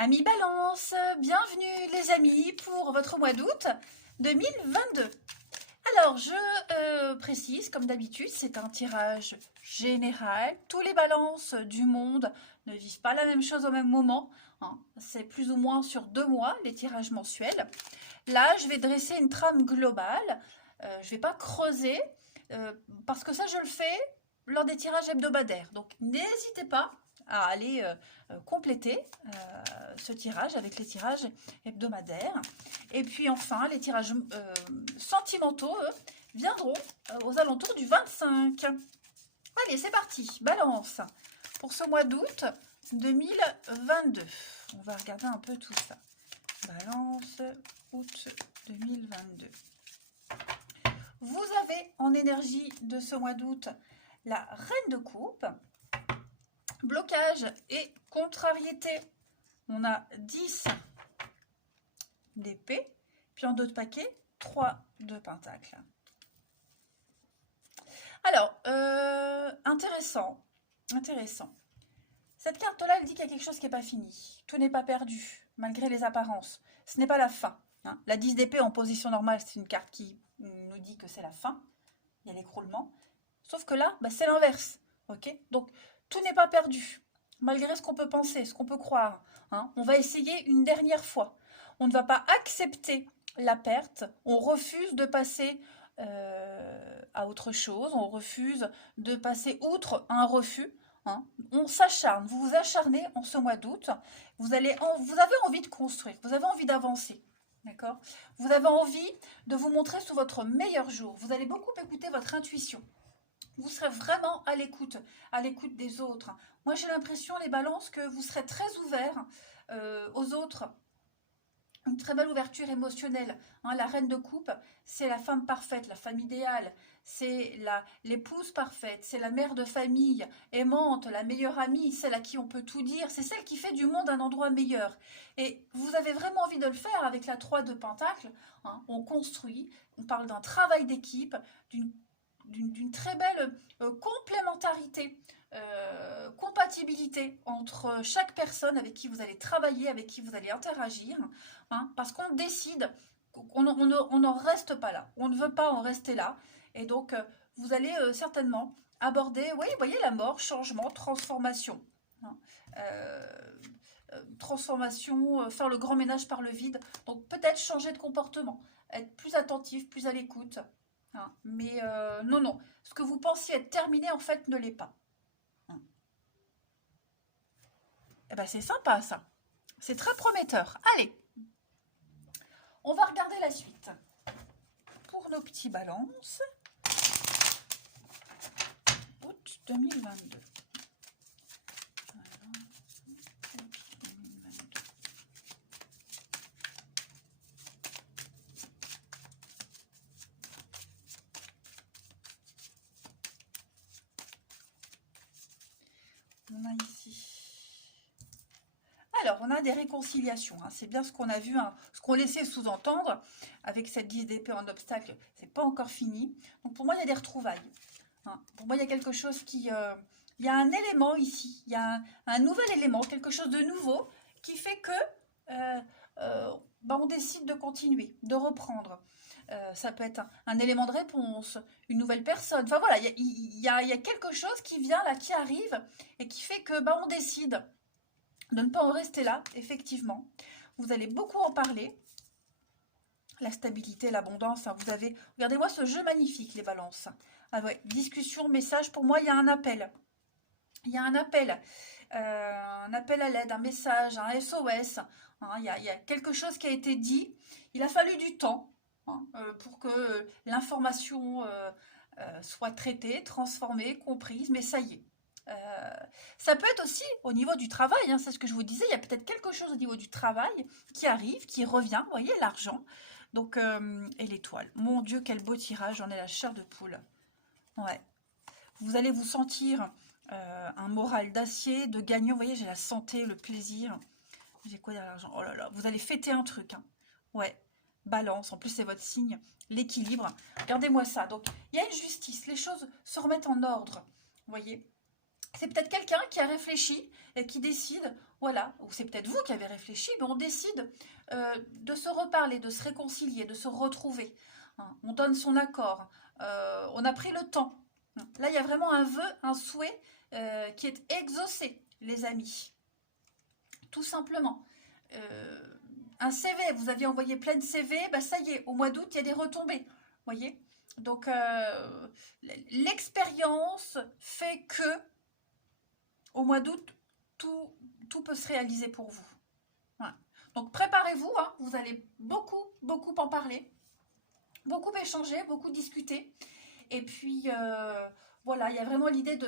Amis Balance, bienvenue les amis pour votre mois d'août 2022. Alors je précise, comme d'habitude, c'est un tirage général. Tous les balances du monde ne vivent pas la même chose au même moment, hein. C'est plus ou moins sur 2 mois les tirages mensuels. Là, je vais dresser une trame globale. Je ne vais pas creuser parce que ça, je le fais lors des tirages hebdomadaires. Donc n'hésitez pas à aller compléter ce tirage avec les tirages hebdomadaires. Et puis enfin, les tirages sentimentaux, eux, viendront aux alentours du 25. Allez, c'est parti, balance pour ce mois d'août 2022. On va regarder un peu tout ça. Balance, août 2022. Vous avez en énergie de ce mois d'août la reine de coupe, blocage et contrariété. On a 10 d'épée, puis en 2 de paquet, 3 de pentacle. Alors, intéressant. Cette carte-là, elle dit qu'il y a quelque chose qui n'est pas fini. Tout n'est pas perdu, malgré les apparences. Ce n'est pas la fin, hein. La 10 d'épée en position normale, c'est une carte qui nous dit que c'est la fin. Il y a l'écroulement. Sauf que là, c'est l'inverse. Ok, donc, tout n'est pas perdu, malgré ce qu'on peut penser, ce qu'on peut croire, hein. On va essayer une dernière fois. On ne va pas accepter la perte. On refuse de passer à autre chose. On refuse de passer outre un refus, hein. On s'acharne. Vous vous acharnez en ce mois d'août. Vous avez envie de construire. Vous avez envie d'avancer. D'accord? Vous avez envie de vous montrer sous votre meilleur jour. Vous allez beaucoup écouter votre intuition. Vous serez vraiment à l'écoute des autres. Moi, j'ai l'impression, les balances, que vous serez très ouverts aux autres. Une très belle ouverture émotionnelle, hein. La reine de coupe, c'est la femme parfaite, la femme idéale. C'est l'épouse parfaite, c'est la mère de famille, aimante, la meilleure amie, celle à qui on peut tout dire. C'est celle qui fait du monde un endroit meilleur. Et vous avez vraiment envie de le faire avec la 3 de pentacle, hein. On construit, on parle d'un travail d'équipe, d'une très belle complémentarité, compatibilité entre chaque personne avec qui vous allez travailler, avec qui vous allez interagir, hein, parce qu'on décide qu'on n'en reste pas là. On ne veut pas en rester là. Et donc, vous allez certainement aborder, oui, vous voyez, la mort, changement, transformation, hein. Transformation, faire le grand ménage par le vide. Donc, peut-être changer de comportement, être plus attentif, plus à l'écoute, hein. Mais non, non, ce que vous pensiez être terminé, en fait, ne l'est pas, hein. Eh ben, c'est sympa, ça. C'est très prometteur. Allez, on va regarder la suite. Pour nos petits balances, août 2022. On a ici. Alors, on a des réconciliations, hein. C'est bien ce qu'on a vu, hein, ce qu'on laissait sous-entendre avec cette 10 d'épée en obstacle. C'est pas encore fini. Donc, pour moi, il y a des retrouvailles, hein. Pour moi, il y a quelque chose qui... il y a un élément ici. Il y a un nouvel élément, quelque chose de nouveau qui fait que on décide de continuer, de reprendre. Ça peut être un élément de réponse, une nouvelle personne. Enfin, voilà, il y a quelque chose qui vient là, qui arrive et qui fait que on décide de ne pas en rester là, effectivement. Vous allez beaucoup en parler. La stabilité, l'abondance, hein. Vous avez, regardez-moi ce jeu magnifique, les balances. Ah ouais, discussion, message, pour moi, il y a un appel. Il y a un appel à l'aide, un message, un SOS, hein. Il y a quelque chose qui a été dit. Il a fallu du temps, hein, pour que l'information soit traitée, transformée, comprise, mais ça y est. Ça peut être aussi au niveau du travail, hein, c'est ce que je vous disais, il y a peut-être quelque chose au niveau du travail qui arrive, qui revient, vous voyez, l'argent. Donc, et l'étoile. Mon Dieu, quel beau tirage, j'en ai la chair de poule. Ouais. Vous allez vous sentir un moral d'acier, de gagnant. Vous voyez, j'ai la santé, le plaisir. J'ai quoi derrière l'argent? Oh là là, vous allez fêter un truc, hein. Ouais, balance, en plus c'est votre signe, l'équilibre. Regardez-moi ça. Donc, il y a une justice, les choses se remettent en ordre, vous voyez. C'est peut-être quelqu'un qui a réfléchi et qui décide, voilà, ou c'est peut-être vous qui avez réfléchi, mais on décide de se reparler, de se réconcilier, de se retrouver. Hein. On donne son accord, on a pris le temps. Là, il y a vraiment un vœu, un souhait qui est exaucé, les amis. Tout simplement. Un CV, vous aviez envoyé plein de CV, bah ça y est, au mois d'août, il y a des retombées. Voyez. Donc, l'expérience fait que au mois d'août, tout peut se réaliser pour vous. Voilà. Donc préparez-vous, hein, vous allez beaucoup en parler, beaucoup échanger, beaucoup discuter. Et puis voilà, il y a vraiment l'idée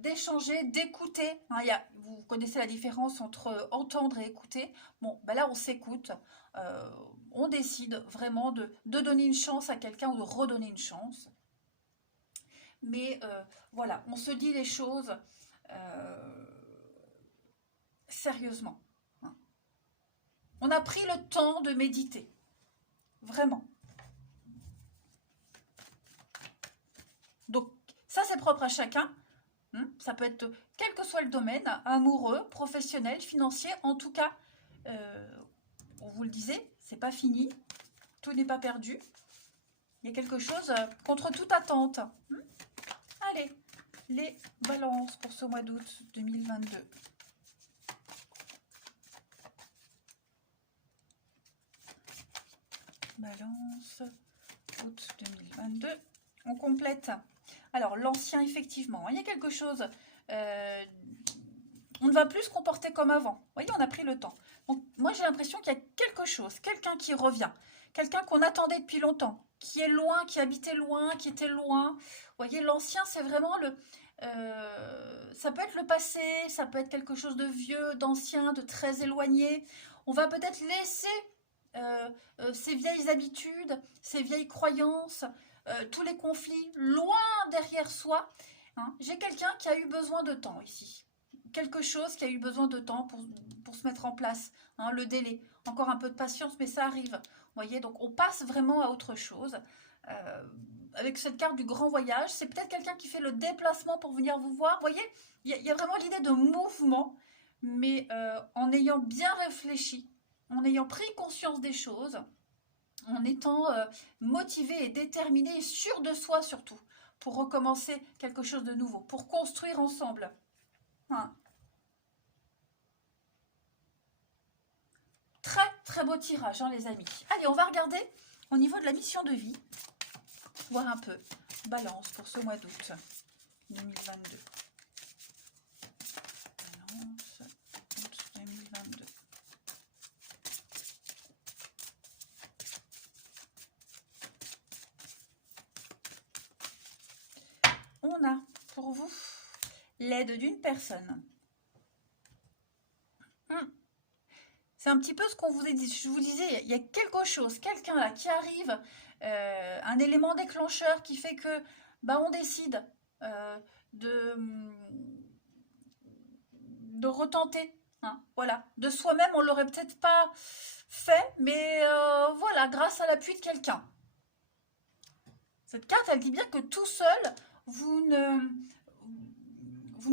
d'échanger, d'écouter. Hein, vous connaissez la différence entre entendre et écouter. Bon, ben là on s'écoute, on décide vraiment de donner une chance à quelqu'un ou de redonner une chance. Mais voilà, on se dit les choses sérieusement. Hein. On a pris le temps de méditer. Vraiment. Donc, ça, c'est propre à chacun. Ça peut être, quel que soit le domaine, amoureux, professionnel, financier. En tout cas, on vous le disait, c'est pas fini. Tout n'est pas perdu. Il y a quelque chose contre toute attente. Allez, les balances pour ce mois d'août 2022. Balance, août 2022. On complète. Alors, l'ancien, effectivement, il y a quelque chose. On ne va plus se comporter comme avant. Vous voyez, on a pris le temps. Donc, moi, j'ai l'impression qu'il y a quelque chose, quelqu'un qui revient, quelqu'un qu'on attendait depuis longtemps, qui est loin, qui habitait loin, qui était loin. Vous voyez, l'ancien, c'est vraiment le... ça peut être le passé, ça peut être quelque chose de vieux, d'ancien, de très éloigné. On va peut-être laisser ces vieilles habitudes, ces vieilles croyances, tous les conflits loin derrière soi. Hein. J'ai quelqu'un qui a eu besoin de temps ici. Quelque chose qui a eu besoin de temps pour se mettre en place. Hein, le délai. Encore un peu de patience, mais ça arrive. Vous voyez, donc on passe vraiment à autre chose. Avec cette carte du grand voyage, c'est peut-être quelqu'un qui fait le déplacement pour venir vous voir. Vous voyez, il y a vraiment l'idée de mouvement, mais en ayant bien réfléchi, en ayant pris conscience des choses, en étant motivé et déterminé et sûr de soi surtout, pour recommencer quelque chose de nouveau, pour construire ensemble. Hein. Très beau tirage, hein, les amis. Allez, on va regarder au niveau de la mission de vie, voir un peu. Balance pour ce mois d'août 2022. Balance, août 2022. On a pour vous l'aide d'une personne. C'est un petit peu ce qu'on vous a dit. Je vous disais, il y a quelque chose, quelqu'un là qui arrive, un élément déclencheur qui fait que bah, on décide de retenter. Hein, voilà. De soi-même, on l'aurait peut-être pas fait, mais voilà, grâce à l'appui de quelqu'un. Cette carte, elle dit bien que tout seul, vous ne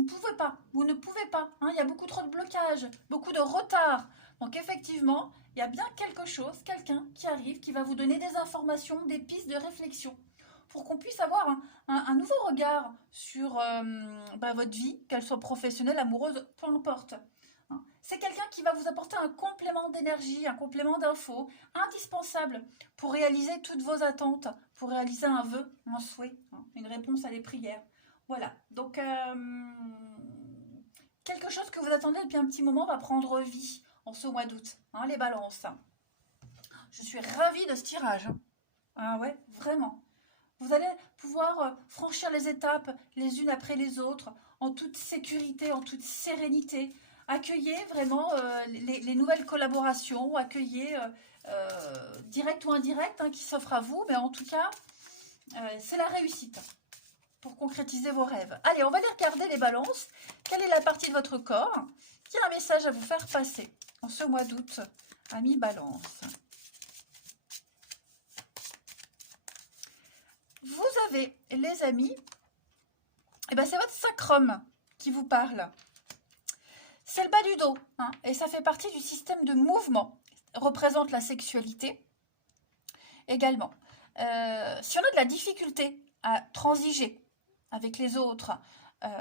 pouvez pas. Vous ne pouvez pas. Hein, il y a beaucoup trop de blocages, beaucoup de retard. Donc effectivement, il y a bien quelque chose, quelqu'un qui arrive, qui va vous donner des informations, des pistes de réflexion, pour qu'on puisse avoir un nouveau regard sur votre vie, qu'elle soit professionnelle, amoureuse, peu importe. Hein. C'est quelqu'un qui va vous apporter un complément d'énergie, un complément d'infos, indispensable pour réaliser toutes vos attentes, pour réaliser un vœu, un souhait, hein, une réponse à des prières. Voilà, donc quelque chose que vous attendez depuis un petit moment va prendre vie en ce mois d'août, hein, les balances. Je suis ravie de ce tirage. Ah ouais, vraiment. Vous allez pouvoir franchir les étapes les unes après les autres, en toute sécurité, en toute sérénité. Accueillez vraiment les nouvelles collaborations, accueillez direct ou indirect hein, qui s'offrent à vous, mais en tout cas, c'est la réussite pour concrétiser vos rêves. Allez, on va aller regarder les balances. Quelle est la partie de votre corps qui a un message à vous faire passer en ce mois d'août, amis balance. Vous avez, les amis, eh ben c'est votre sacrum. qui vous parle. C'est le bas du dos, hein, et ça fait partie du système de mouvement, représente la sexualité également. Si on a de la difficulté à transiger avec les autres,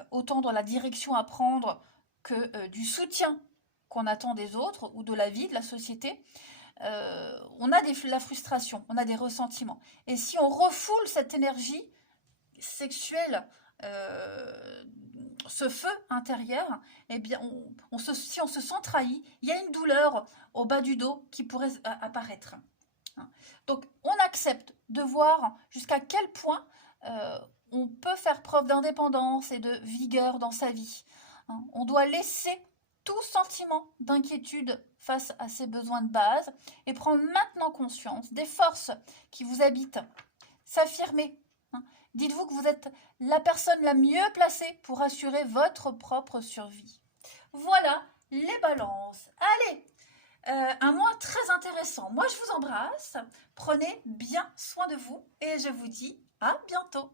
autant dans la direction à prendre que du soutien qu'on attend des autres ou de la vie, de la société, on a la frustration, on a des ressentiments. Et si on refoule cette énergie sexuelle, ce feu intérieur, eh bien, si on se sent trahi, il y a une douleur au bas du dos qui pourrait apparaître. Donc, on accepte de voir jusqu'à quel point on peut faire preuve d'indépendance et de vigueur dans sa vie. On doit laisser tout sentiment d'inquiétude face à ses besoins de base et prendre maintenant conscience des forces qui vous habitent. S'affirmer. Dites-vous que vous êtes la personne la mieux placée pour assurer votre propre survie. Voilà les balances. Allez, un mois très intéressant. Moi, je vous embrasse. Prenez bien soin de vous et je vous dis à bientôt.